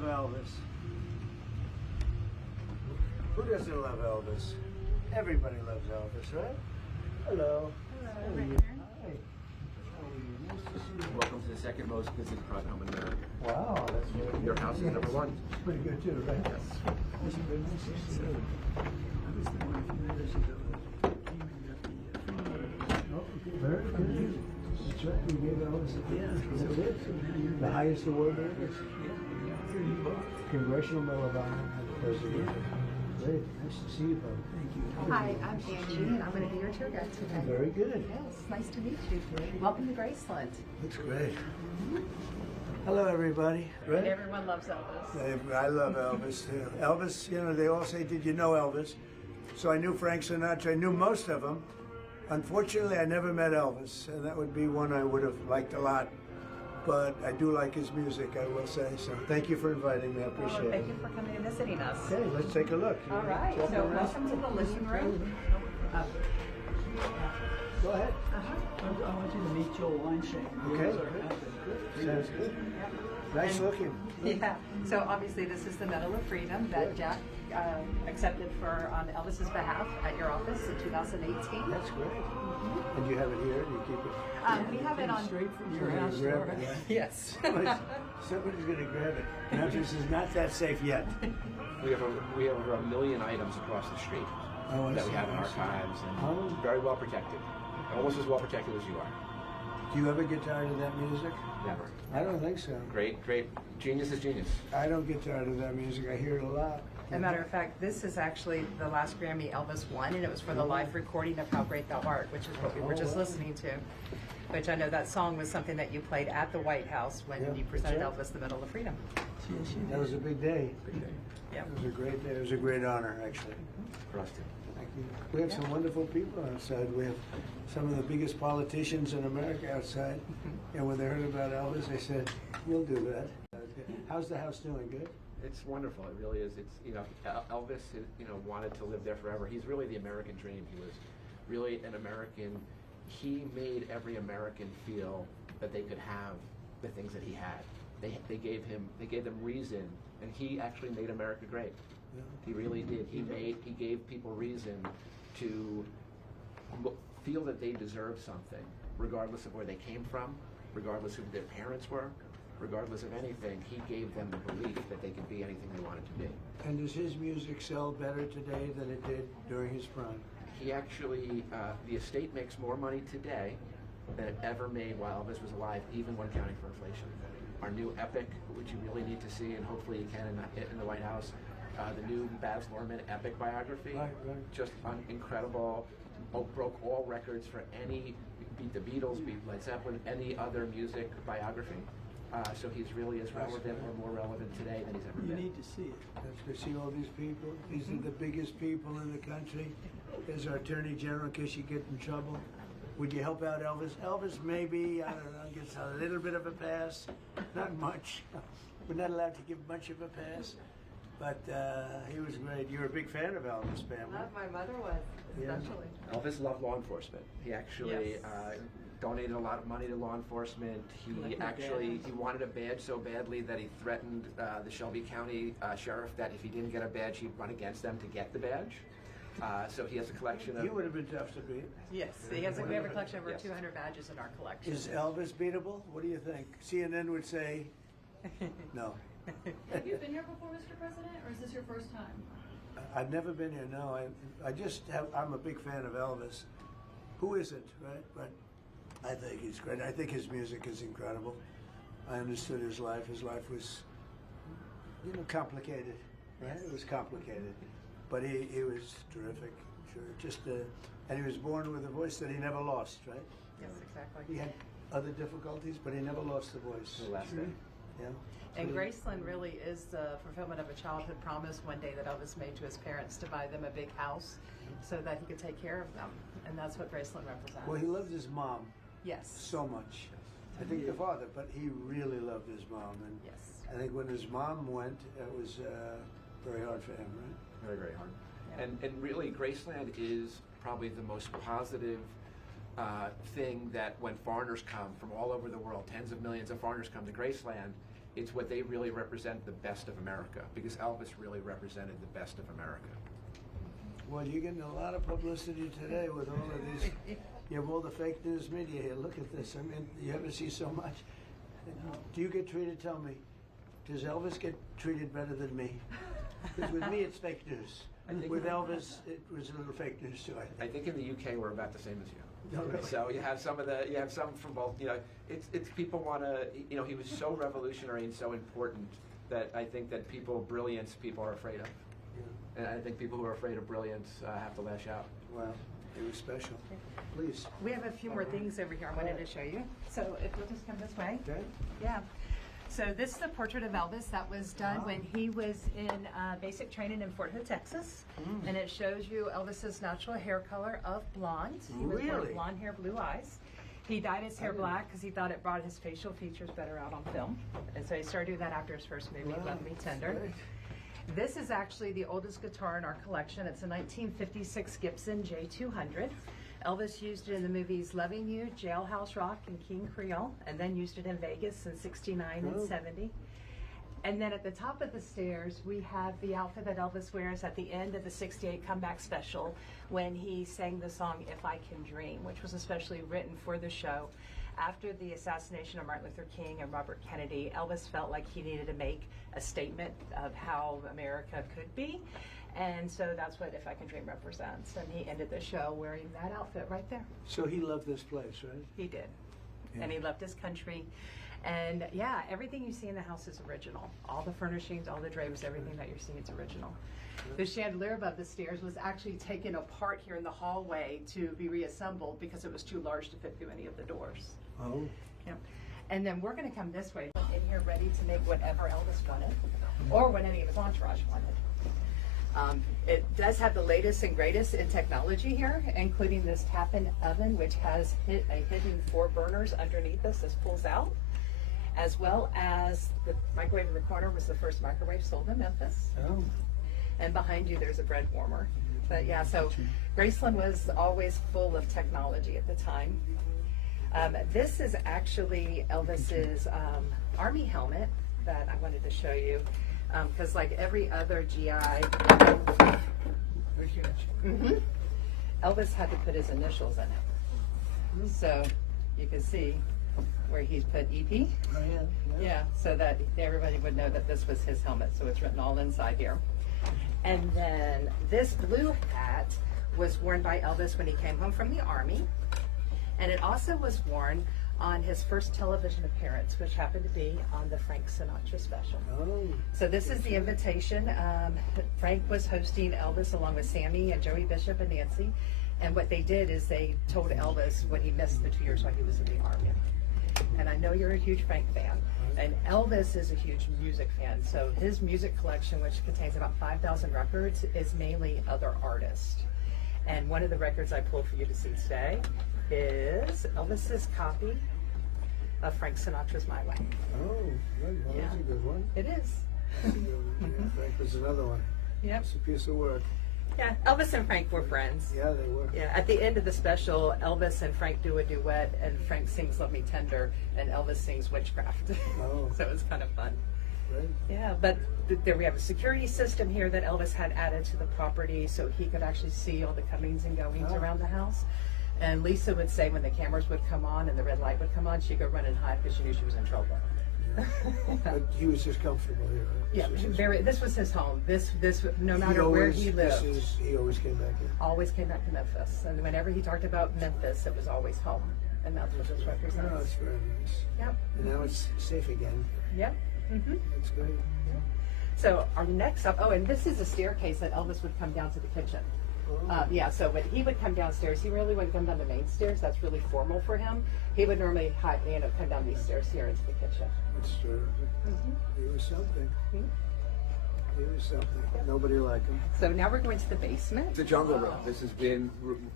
love Elvis? Who doesn't love Elvis? Everybody loves Elvis, right? Hello. Hello, How are you? Richard. Hi. How are you? Nice to see you. Welcome to the second most visited private home in America. Wow, that's very good. Your house is number one. It's pretty good too, right? Yes. That's very nice to see you. I was there a few years ago. Came and got the Oh, okay. Very good. That's right. We gave Elvis a Yeah, That's it. so now you're The highest award there is. yeah, here you are. Congressional Medal of Honor and President. Great. Nice to see you, both. Thank you. Hi, I'm Angie, and I'm going to be your tour guide today. Very good. Yes, nice to meet you. Welcome to Graceland. Looks great. Hello, everybody. Right? Everyone loves Elvis. I love Elvis too. Elvis, you know, they all say, "Did you know Elvis?" So I knew Frank Sinatra. I knew most of them. Unfortunately, I never met Elvis, and that would be one I would have liked a lot. But I do like his music, I will say. So thank you for inviting me. I appreciate it. Thank you for coming and visiting us. Okay, let's take a look. All right, Check so it out. welcome to the living room. Go ahead. I want you to meet Joel Weinstein. Okay. Who's our husband. Sounds good. Nice looking. Yeah, so obviously this is the Medal of Freedom that Jack accepted for on Elvis's behalf at your office in 2018. That's great. And you have it here, and you keep it. We have it on. Straight from your You're house gonna grab door. it, yeah? Yes. Somebody's going to grab it. Memphis is not that safe yet. We have over 1 million items across the street Oh, I that we see. have in archives and Oh. very well protected. Almost as well protected as you are. Do you ever get tired of that music? Never. I don't think so. Great. Genius is genius. I don't get tired of that music. I hear it a lot. As a matter of fact, this is actually the last Grammy Elvis won, and it was for the live recording of How Great Thou Art, which is what we were just listening to. Which I know that song was something that you played at the White House when Yeah, you presented that's right. Elvis the Medal of Freedom. Yes, you That did. was a big day. Yeah. It was a great day. It was a great honor, actually. For us too. Thank you. We have some wonderful people outside. We have some of the biggest politicians in America outside. And when they heard about Elvis, they said, "We'll do that." How's the house doing? Good? It's wonderful. It really is. It's, you know, Elvis, you know, wanted to live there forever. He's really the American dream. He was really an American. He made every American feel that they could have the things that he had. They gave them reason, and he actually made America great. Yeah. He really did. He gave people reason to feel that they deserved something, regardless of where they came from, regardless of who their parents were, regardless of anything. He gave them the belief that they could be anything they wanted to be. And does his music sell better today than it did during his prime? He actually, the estate makes more money today than it ever made while Elvis was alive, even when counting for inflation. Our new epic, which you really need to see, and hopefully you can in the White House, the new Baz Luhrmann epic biography, Right. just incredible. Broke all records for any, beat the Beatles, beat Led Zeppelin, any other music biography. So he's really as relevant or more relevant today than he's ever You been. need to see it. That's to see all these people. These are the biggest people in the country. There's our Attorney General in case you get in trouble. Would you help out Elvis? Elvis maybe, I don't know, gets a little bit of a pass. Not much. We're not allowed to give much of a pass. But he was great. You were a big fan of Elvis, family. My mother was, Yeah. especially. Elvis loved law enforcement. He actually Yes. donated a lot of money to law enforcement. He wanted a badge so badly that he threatened the Shelby County sheriff that if he didn't get a badge, he'd run against them to get the badge. So he has a collection of. He would have been tough to beat. Yes, we have a collection of over Yes. 200 badges in our collection. Is Elvis beatable? What do you think? CNN would say no. Have you been here before, Mr. President, or is this your first time? I've never been here, no. I'm a big fan of Elvis. Who isn't, right? But I think he's great. I think his music is incredible. I understood his life. His life was, complicated, right? It was complicated. But he was terrific, sure. And he was born with a voice that he never lost, right? Yes, exactly. He had other difficulties, but he never lost the voice. The last day. Yeah. And Graceland really is the fulfillment of a childhood promise one day that Elvis made to his parents to buy them a big house so that he could take care of them. And that's what Graceland represents. Well, he loved his mom Yes. so much. I think the father, but he really loved his mom. And Yes. I think when his mom went, it was very hard for him, right? Very, very hard. Yeah. And really, Graceland is probably the most positive thing that when foreigners come from all over the world, tens of millions of foreigners come to Graceland, it's what they really represent, the best of America, because Elvis really represented the best of America. Well, you're getting a lot of publicity today with all of these. You have all the fake news media here. Look at this. I mean, you ever see so much? Do you get treated? Tell me. Does Elvis get treated better than me? Because with me, it's fake news. With Elvis, it was a little fake news too. I think. In the UK we're about the same as you. Oh, really? So you have some from both. You know, it's people want to. You know, he was so revolutionary and so important that I think that brilliance people are afraid of. Yeah. And I think people who are afraid of brilliance have to lash out. Wow, it was special. Please. We have a few more things over here I wanted to show you. So if you'll just come this way. Okay. Yeah. So this is the portrait of Elvis that was done when he was in basic training in Fort Hood, Texas. And it shows you Elvis's natural hair color of blonde. He was born with blonde hair, blue eyes. He dyed his hair black because he thought it brought his facial features better out on film. And so he started doing that after his first movie, Love Me Tender. Great. This is actually the oldest guitar in our collection. It's a 1956 Gibson J200. Elvis used it in the movies Loving You, Jailhouse Rock, and King Creole, and then used it in Vegas in '69 and '70. And then at the top of the stairs, we have the outfit that Elvis wears at the end of the '68 comeback special when he sang the song If I Can Dream, which was especially written for the show. After the assassination of Martin Luther King and Robert Kennedy, Elvis felt like he needed to make a statement of how America could be. And so that's what If I Can Dream represents. And he ended the show wearing that outfit right there. So he loved this place, right? He did. Yeah. And he loved his country. And yeah, everything you see in the house is original. All the furnishings, all the drapes, everything that you're seeing is original. The chandelier above the stairs was actually taken apart here in the hallway to be reassembled because it was too large to fit through any of the doors. Oh. Yeah. And then we're going to come this way in here ready to make whatever Elvis wanted or what any of his entourage wanted. It does have the latest and greatest in technology here, including this tap-in oven, which has a hidden 4 burners underneath this. This pulls out, as well as the microwave in the corner was the first microwave sold in Memphis. Oh. And behind you, there's a bread warmer. But yeah, so Graceland was always full of technology at the time. This is actually Elvis's Army helmet that I wanted to show you. Because like every other GI, Elvis had to put his initials in it. So you can see where he's put EP. Oh, yeah. Yeah, so that everybody would know that this was his helmet. So it's written all inside here. And then this blue hat was worn by Elvis when he came home from the Army. And it also was worn on his first television appearance, which happened to be on the Frank Sinatra special. Oh. So this is the invitation. Frank was hosting Elvis along with Sammy and Joey Bishop and Nancy. And what they did is they told Elvis what he missed the 2 years while he was in the Army. And I know you're a huge Frank fan. And Elvis is a huge music fan. So his music collection, which contains about 5,000 records, is mainly other artists. And one of the records I pulled for you to see today is Elvis's copy of Frank Sinatra's My Way. Oh, good. Well, that's a good one. It is. Yeah, Frank was another one. Yep. It's a piece of work. Yeah, Elvis and Frank were friends. Yeah, they were. Yeah, at the end of the special, Elvis and Frank do a duet, and Frank sings Love Me Tender, and Elvis sings Witchcraft. Oh. So it was kind of fun. Right. Yeah, but there we have a security system here that Elvis had added to the property so he could actually see all the comings and goings around the house. And Lisa would say when the cameras would come on and the red light would come on, she'd go run and hide because she knew she was in trouble. Yeah. But he was just comfortable here. Right? Yeah, This was very. This was his home. This no matter where he lived, he always came back here. always came back to Memphis. And whenever he talked about Memphis, it was always home, and that's what this represents. Oh, it's very nice. Yep. And now it's safe again. Yep. Mm-hmm. That's great. So our next up, and this is a staircase that Elvis would come down to the kitchen. Yeah, so when he would come downstairs, he really wouldn't come down the main stairs. That's really formal for him. He would normally come down these stairs here into the kitchen. That's terrific. He was something. He was something. Nobody like him. So now we're going to the basement. The Jungle Room. This has been,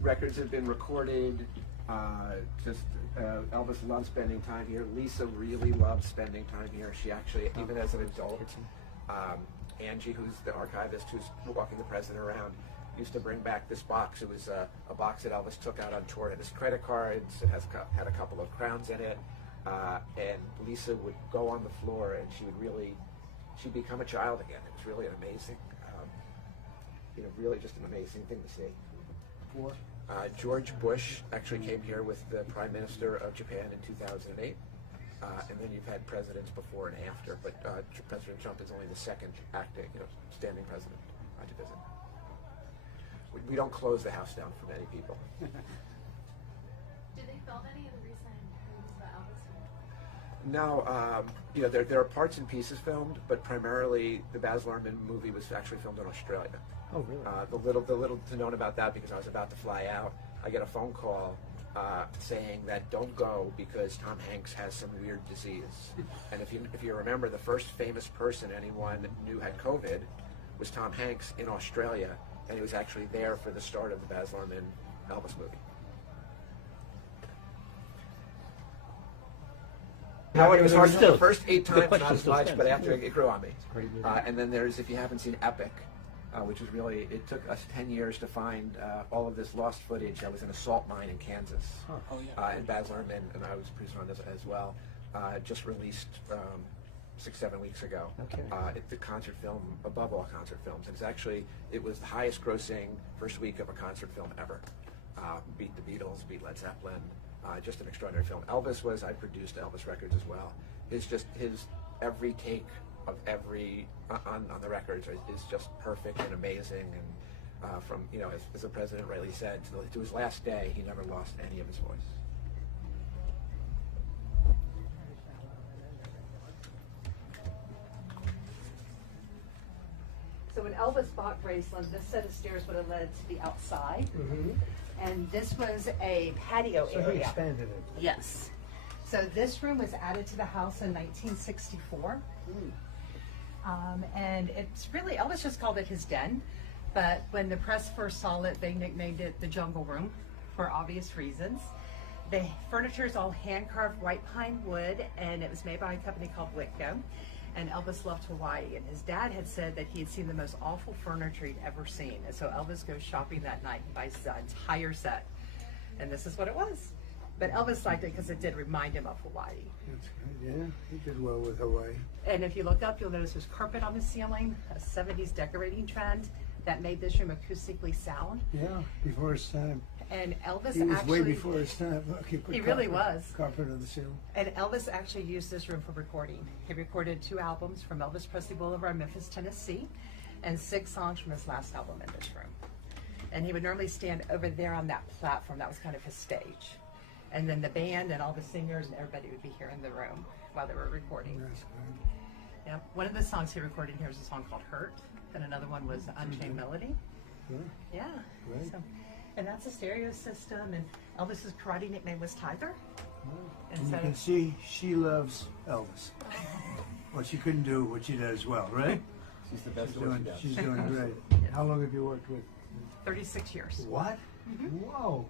records have been recorded. Elvis loved spending time here. Lisa really loved spending time here. She actually, even as an adult, Angie, who's the archivist who's walking the president around, used to bring back this box. It was a box that Elvis took out on tour. It had his credit cards. It had a couple of crowns in it. and Lisa would go on the floor and she'd become a child again. It was really an amazing, really just an amazing thing to see. George Bush actually came here with the Prime Minister of Japan in 2008. And then you've had presidents before and after, but President Trump is only the second acting, standing president to visit. We don't close the house down for many people. Did they film any of the recent movies about Elvis? No, there are parts and pieces filmed, but primarily the Baz Luhrmann movie was actually filmed in Australia. Oh, really? The little to known about that, because I was about to fly out, I get a phone call saying that don't go because Tom Hanks has some weird disease. And if you remember, the first famous person anyone knew had COVID was Tom Hanks in Australia, and he was actually there for the start of the Baz Luhrmann Elvis movie. No, it was hard. The first 8 times not as much, but after it grew on me. And then there's, if you haven't seen Epic, which was really, it took us 10 years to find all of this lost footage. I was in a salt mine in Kansas. And Baz Luhrmann, and I was producing on this as well, just released 6-7 weeks ago. Okay. It's a concert film above all concert films. It was the highest grossing first week of a concert film ever. Beat the Beatles, beat Led Zeppelin, just an extraordinary film. I produced Elvis records as well. His every take of every on the records is just perfect and amazing, and from as the president rightly said, to his last day, he never lost any of his voice. So when Elvis bought Graceland, this set of stairs would have led to the outside, and this was a patio So he area. expanded it. Yes. So this room was added to the house in 1964. And it's really, Elvis just called it his den, but when the press first saw it, they nicknamed it the Jungle Room for obvious reasons. The furniture is all hand-carved white pine wood, and it was made by a company called Whitco. And Elvis loved Hawaii, and his dad had said that he had seen the most awful furniture he'd ever seen. And so Elvis goes shopping that night and buys the entire set. And this is what it was. But Elvis liked it because it did remind him of Hawaii. That's good, yeah. He did well with Hawaii. And if you look up, you'll notice there's carpet on the ceiling, a 70s decorating trend that made this room acoustically sound. Yeah, before his time. And Elvis He was actually... way before his time. Look, He really was. Carpet on the ceiling. And Elvis actually used this room for recording. He recorded 2 albums from Elvis Presley Boulevard, Memphis, Tennessee, and 6 songs from his last album in this room. And he would normally stand over there on that platform. That was kind of his stage. And then the band and all the singers and everybody would be here in the room while they were recording. That's good. Yeah. One of the songs he recorded here is a song called Hurt, and another one was Unchained Melody. Yeah. Yeah. Great. So, and that's a stereo system, and Elvis's karate nickname was Tiger. And you can see she loves Elvis. Well, she couldn't do what she does well, right? She's the best She's doing great. How long have you worked with? 36 years. What? Whoa.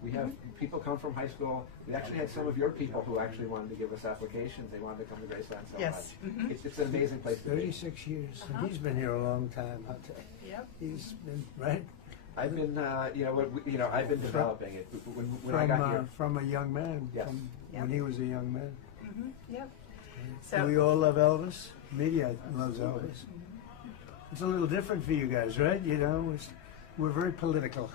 We have people come from high school. We actually had some of your people who actually wanted to give us applications. They wanted to come to Graceland so Yes. much. It's an amazing place to be. 36 years. And he's been here a long time, I'll tell you. Yep. He's been, right? I've been, I've been developing it. When I got here, From a young man. Yes. From Yep. when he was a young man. Yep. Do we all love Elvis? Media loves Elvis. It's a little different for you guys, right? We're very political.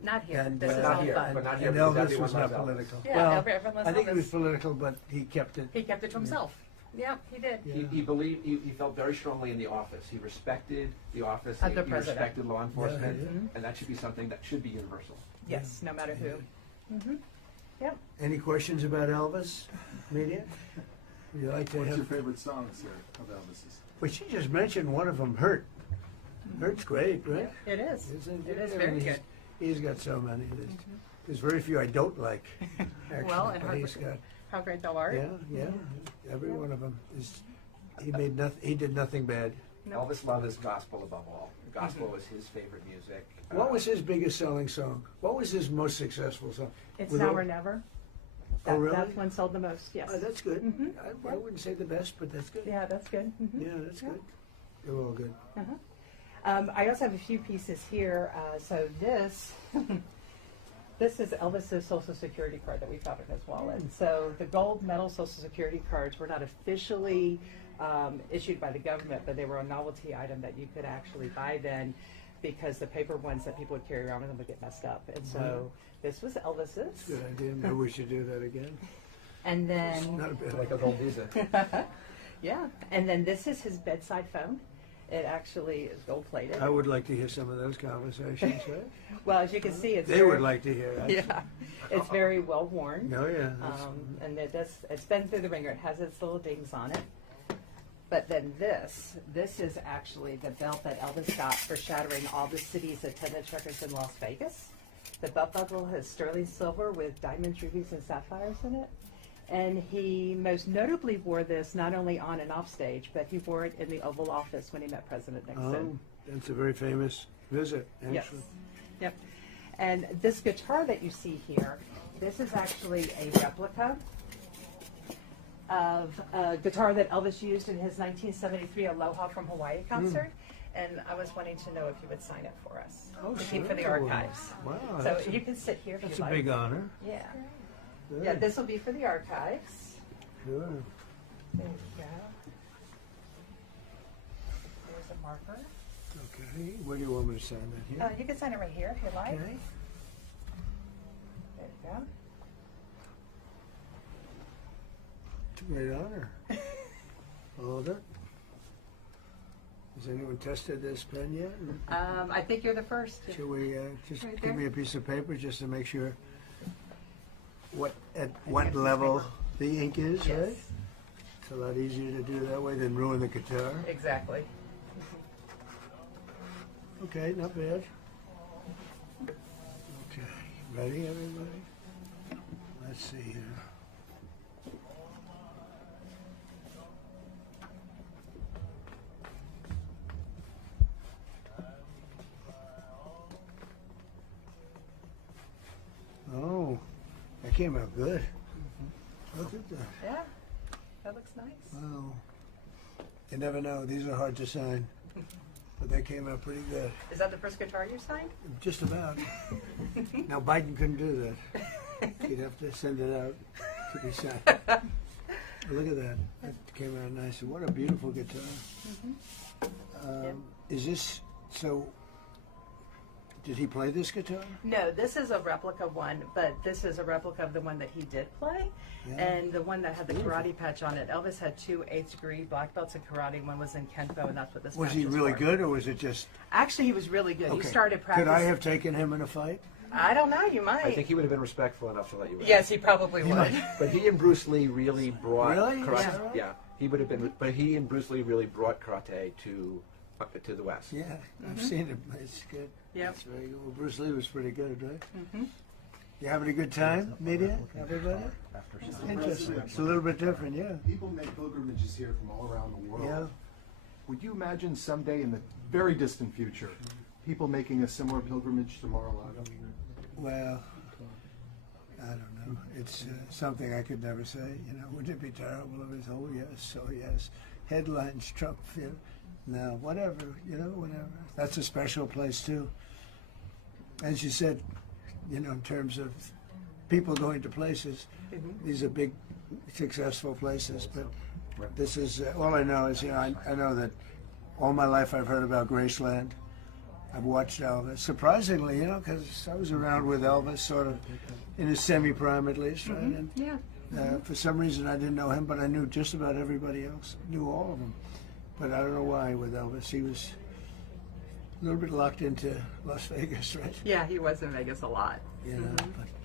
Not here. And, This is not all here, fun. but not here. And because Elvis everyone was not loves Elvis. political. Yeah, Well, everyone loves I think he Elvis. was political, but he kept it. He kept it to himself. Yeah, he did. Yeah. He believed, he felt very strongly in the office. He respected the office. Of the he president. respected law enforcement. Yeah. And that should be something that should be universal. Yes, no matter who. Yep. Any questions about Elvis, media? Would you like to What's your have? favorite songs here of Elvis's? Well, she just mentioned one of them, Hurt. Hurt's great, right? It is. Isn't It is I very mean, good. He's got so many. There's very few I don't like, actually. Well, and but he's got, How great thou art. yeah, every one of them is. He made nothing. He did nothing bad. Nope. Elvis loved his gospel above all. Gospel was his favorite music. What was his biggest selling song? What was his most successful song? It's With Now all- or Never. Oh, really? That one sold the most, yes. Oh, that's good. Mhm. I wouldn't say the best, but that's good. Yeah, that's good. Yeah, that's good. They're all good. I also have a few pieces here. So this This is Elvis's Social Security card that we found in his wallet. So the gold medal Social Security cards were not officially issued by the government, but they were a novelty item that you could actually buy then, because the paper ones that people would carry around with them would get messed up. And so this was Elvis's. Good idea. Maybe we should do that again. And It's then, not a bad Like a gold visa. yeah, and then this is his bedside phone. It actually is gold plated. I would like to hear some of those conversations, right? Well, as you can see, it's They would like to hear that. yeah, it's very well worn. Oh, yeah. And it's been through the ringer. It has its little dings on it. But then this is actually the belt that Elvis got for shattering all the city's attendance records in Las Vegas. The belt buckle has sterling silver with diamonds, rubies, and sapphires in it. And he most notably wore this not only on and off stage, but he wore it in the Oval Office when he met President Nixon. Oh, that's a very famous visit, actually. Yes. Yep. And this guitar that you see here, this is actually a replica of a guitar that Elvis used in his 1973 Aloha from Hawaii concert. And I was wanting to know if you would sign it for us Oh, to keep for the sure. archives. Wow, So that's a- you can sit here if That's you a like. big honor. Yeah. Good. Yeah, this will be for the archives. Sure. There you go. There's a marker. Okay. Where do you want me to sign that here? You can sign it right here if you like. Okay. There you go. It's a great honor. Hold it. Has anyone tested this pen yet? I think you're the first. Should we just Right give there. me a piece of paper just to make sure at what level the ink is, Yes. right? It's a lot easier to do that way than ruin the guitar. Exactly. Okay, not bad. Okay, ready, everybody? Let's see here. Oh, that came out good. Look at that. Yeah, that looks nice. Wow. You never know. These are hard to sign. But that came out pretty good. Is that the first guitar you signed? Just about. Now, Biden couldn't do that. He'd have to send it out to be signed. Look at that. That came out nice. What a beautiful guitar. Is this, so, did he play this guitar? No, this is a replica one, but this is a replica of the one that he did play. Yeah. And the one that had the karate patch on it. Elvis had 2 8th degree black belts in karate. One was in Kenpo, and that's what this Was patch he is really for. good, or was it just, Actually, he was really good. He okay. started practice. Could I have taken him in a fight? I don't know, you might. I think he would have been respectful enough to let you in. Yes, he probably would. But he and Bruce Lee really brought Really? karate. Yeah. Yeah, he would have been. But he and Bruce Lee really brought karate to the West. Yeah, I've seen it. It's good. Yep. It's very good. Well, Bruce Lee was pretty good, right? You having a good time, media? Everybody? Interesting. It's a little bit different, yeah. People make pilgrimages here from all around the world. Yeah. Would you imagine someday in the very distant future, people making a similar pilgrimage to Mar-a-Lago? Well, I don't know. It's something I could never say. You know, wouldn't it be terrible if it was, oh yes, headlines, Trump, no, whatever, whatever. That's a special place too. As you said, in terms of people going to places, these are big, successful places, but this is, all I know is, I know that all my life I've heard about Graceland. I've watched Elvis. Surprisingly, because I was around with Elvis sort of in his semi-prime at least, right? And Yeah. for some reason I didn't know him, but I knew just about everybody else, knew all of them. But I don't know why with Elvis. He was a little bit locked into Las Vegas, right? Yeah, he was in Vegas a lot.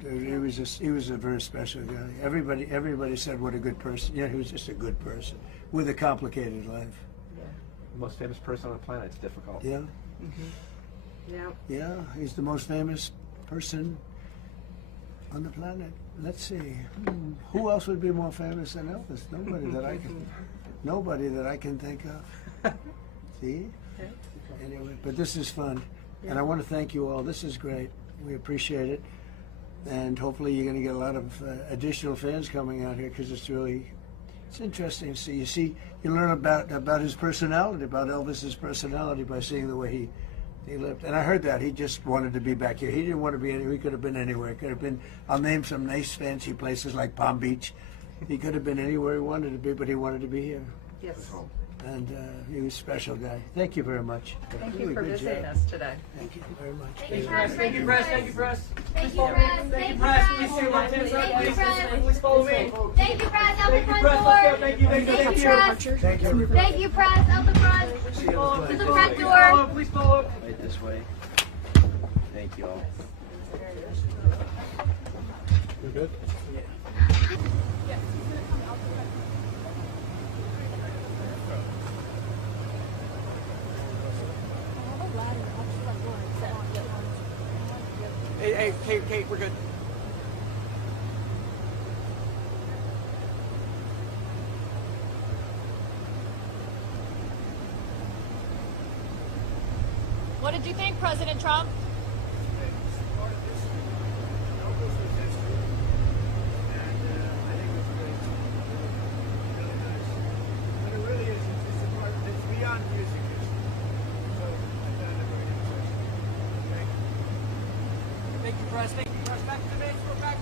But he was a very special guy. Everybody said what a good person. Yeah, he was just a good person with a complicated life. Yeah. The most famous person on the planet. It's difficult. Yeah. Yeah. Yeah, he's the most famous person on the planet. Let's see. Who else would be more famous than Elvis? Nobody that I can think of. See? Anyway, but this is fun. And I want to thank you all. This is great. We appreciate it. And hopefully you're going to get a lot of additional fans coming out here because it's interesting to see. You learn about his personality, about Elvis's personality by seeing the way he He lived, and I heard that he just wanted to be back here. He didn't want to be anywhere. He could have been anywhere. He could have been. I'll name some nice, fancy places like Palm Beach. He could have been anywhere he wanted to be, but he wanted to be here. Yes. And he was a special guy. Thank you very much. Thank Really you for good visiting job. us today. Thank you very much. Thank you, Press. Thank you, Press. Thank you, Press. Thank you, Press. Thank you, Press. Please see my hands up. Thank you, Press. Please follow me. Thank you, Press. Out the Thank you, front Press. Let's go. door. Thank you, thank you, Thank thank you, you. Press. Thank you, everybody. Thank you, Press. Out the front. See you on To the the flight. front door. Please follow. Right this way. Thank you all. You're good? Hey, Kate, we're good. What did you think, President Trump? Thank you, Press. Thank you, Press. Back to the base. We're back.